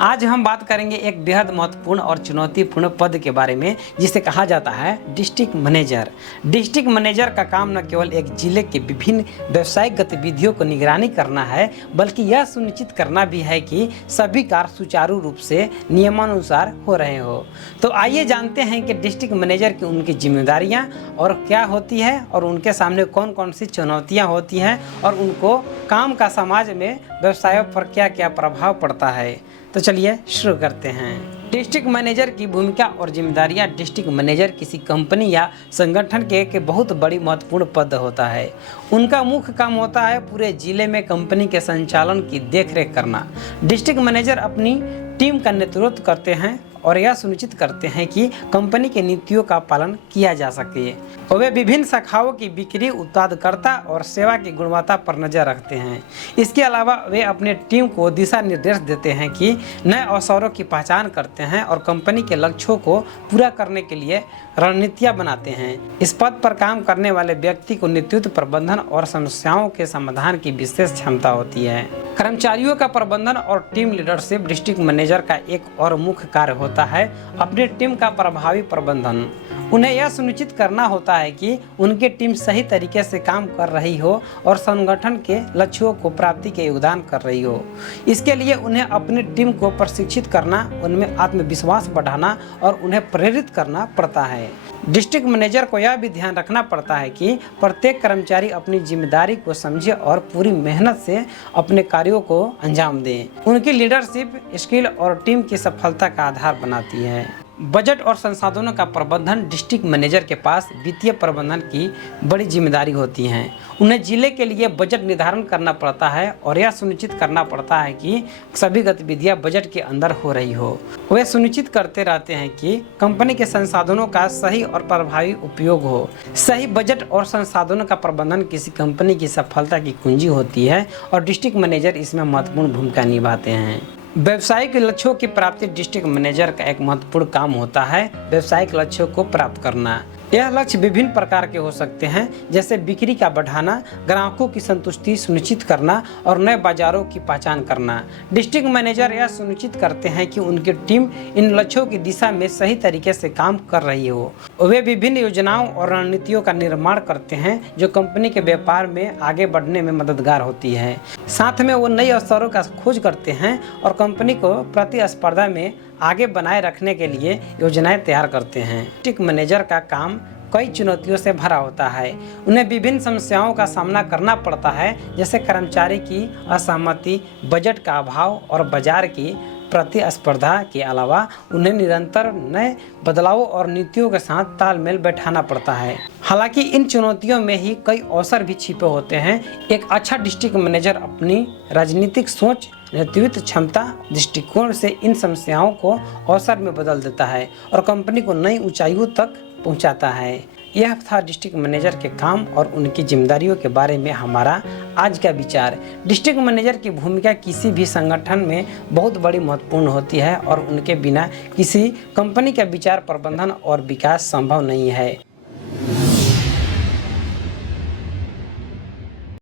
आज हम बात करेंगे एक बेहद महत्वपूर्ण और चुनौतीपूर्ण पद के बारे में, जिसे कहा जाता है डिस्ट्रिक्ट मैनेजर। डिस्ट्रिक्ट मैनेजर का काम न केवल एक जिले के विभिन्न व्यावसायिक गतिविधियों को निगरानी करना है, बल्कि यह सुनिश्चित करना भी है कि सभी कार्य सुचारू रूप से नियमानुसार हो रहे हो। तो आइए जानते हैं कि डिस्ट्रिक्ट मैनेजर की उनकी जिम्मेदारियां और क्या होती है और उनके सामने कौन कौन सी चुनौतियां होती हैं और उनको काम का समाज में व्यवसायों पर क्या क्या प्रभाव पड़ता है। तो चलिए शुरू करते हैं। डिस्ट्रिक्ट मैनेजर की भूमिका और जिम्मेदारियां। डिस्ट्रिक्ट मैनेजर किसी कंपनी या संगठन के बहुत बड़ी महत्वपूर्ण पद होता है। उनका मुख्य काम होता है पूरे जिले में कंपनी के संचालन की देखरेख करना। डिस्ट्रिक्ट मैनेजर अपनी टीम का नेतृत्व करते हैं और यह सुनिश्चित करते हैं कि कंपनी के नीतियों का पालन किया जा सके। वे विभिन्न शाखाओं की बिक्री, उत्पादकता और सेवा की गुणवत्ता पर नजर रखते हैं। इसके अलावा वे अपने टीम को दिशा निर्देश देते हैं कि नए अवसरों की पहचान करते हैं और कंपनी के लक्ष्यों को पूरा करने के लिए रणनीतियां बनाते हैं। इस पद पर काम करने वाले व्यक्ति को नेतृत्व, प्रबंधन और समस्याओं के समाधान की विशेष क्षमता होती है। कर्मचारियों का प्रबंधन और टीम लीडरशिप। डिस्ट्रिक्ट मैनेजर का एक और मुख्य कार्य होता है अपनी टीम का प्रभावी प्रबंधन। उन्हें यह सुनिश्चित करना होता है कि उनकी टीम सही तरीके से काम कर रही हो और संगठन के लक्ष्यों को प्राप्ति के योगदान कर रही हो। इसके लिए उन्हें अपनी टीम को प्रशिक्षित करना, उनमें आत्मविश्वास बढ़ाना और उन्हें प्रेरित करना पड़ता है। डिस्ट्रिक्ट मैनेजर को यह भी ध्यान रखना पड़ता है कि प्रत्येक कर्मचारी अपनी जिम्मेदारी को समझे और पूरी मेहनत से अपने कार्यों को अंजाम दे। उनकी लीडरशिप स्किल और टीम की सफलता का आधार बनाती है। बजट और संसाधनों का प्रबंधन। डिस्ट्रिक्ट मैनेजर के पास वित्तीय प्रबंधन की बड़ी जिम्मेदारी होती है। उन्हें जिले के लिए बजट निर्धारण करना पड़ता है और यह सुनिश्चित करना पड़ता है कि सभी गतिविधियां बजट के अंदर हो रही हो। वे सुनिश्चित करते रहते हैं कि कंपनी के संसाधनों का सही और प्रभावी उपयोग हो। सही बजट और संसाधनों का प्रबंधन किसी कंपनी की सफलता की कुंजी होती है और डिस्ट्रिक्ट मैनेजर इसमें महत्वपूर्ण भूमिका निभाते हैं। व्यवसायिक लक्ष्यों की प्राप्ति। डिस्ट्रिक्ट मैनेजर का एक महत्वपूर्ण काम होता है व्यवसायिक लक्ष्यों को प्राप्त करना। यह लक्ष्य विभिन्न प्रकार के हो सकते हैं, जैसे बिक्री का बढ़ाना, ग्राहकों की संतुष्टि सुनिश्चित करना और नए बाजारों की पहचान करना। डिस्ट्रिक्ट मैनेजर यह सुनिश्चित करते हैं कि उनकी टीम इन लक्ष्यों की दिशा में सही तरीके से काम कर रही हो। वे विभिन्न योजनाओं और रणनीतियों का निर्माण करते हैं जो कंपनी के व्यापार में आगे बढ़ने में मददगार होती है। साथ में वो नए अवसरों का खोज करते हैं और कंपनी को प्रतिस्पर्धा में आगे बनाए रखने के लिए योजनाएं तैयार करते हैं। डिस्ट्रिक्ट मैनेजर का काम कई चुनौतियों से भरा होता है। उन्हें विभिन्न समस्याओं का सामना करना पड़ता है, जैसे कर्मचारी की असहमति, बजट का अभाव और बाजार की प्रतिस्पर्धा के अलावा उन्हें निरंतर नए बदलावों और नीतियों के साथ तालमेल बैठाना पड़ता है। हालांकि इन चुनौतियों में ही कई अवसर भी छिपे होते हैं। एक अच्छा डिस्ट्रिक्ट मैनेजर अपनी राजनीतिक सोच, नेतृत्व क्षमता, दृष्टिकोण से इन समस्याओं को अवसर में बदल देता है और कंपनी को नई ऊंचाइयों तक पहुंचाता है। यह था डिस्ट्रिक्ट मैनेजर के काम और उनकी जिम्मेदारियों के बारे में हमारा आज का विचार। डिस्ट्रिक्ट मैनेजर की भूमिका किसी भी संगठन में बहुत बड़ी महत्वपूर्ण होती है और उनके बिना किसी कंपनी का विचार, प्रबंधन और विकास संभव नहीं है।